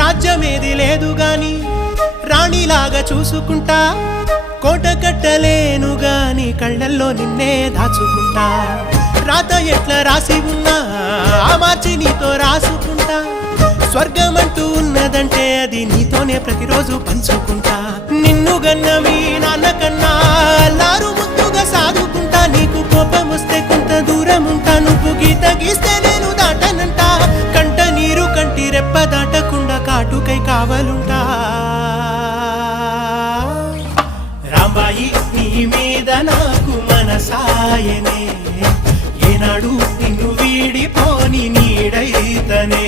రాజ్యమేది లేదు గాని రాణిలాగా చూసుకుంటా, కోట కట్టలేను గాని కళ్ళల్లో నిన్నే దాచుకుంటా. రాత ఎట్లా రాసి ఉన్నా ఆ మార్చి నీతో రాసుకుంటా. స్వర్గమంటూ ఉన్నదంటే అది నీతోనే ప్రతిరోజు పంచుకుంటా. నిన్ను గన్న మీ నాన్న కన్నా అల్లారు ముద్దుగా సాదుకుంటా. నీకు కోపం వస్తే కొంత దూరం ఉంటా, నువ్వు గీత గీస్తే నేను దాటనంట. కంట నీరు కంటి రెప్ప దాటకుండా కాటుకై కావలుంటా. రాంబాయి నీ మీద నాకు మనసాయనే, ఏనాడు నిన్ను వీడిపోని నీడైతనే.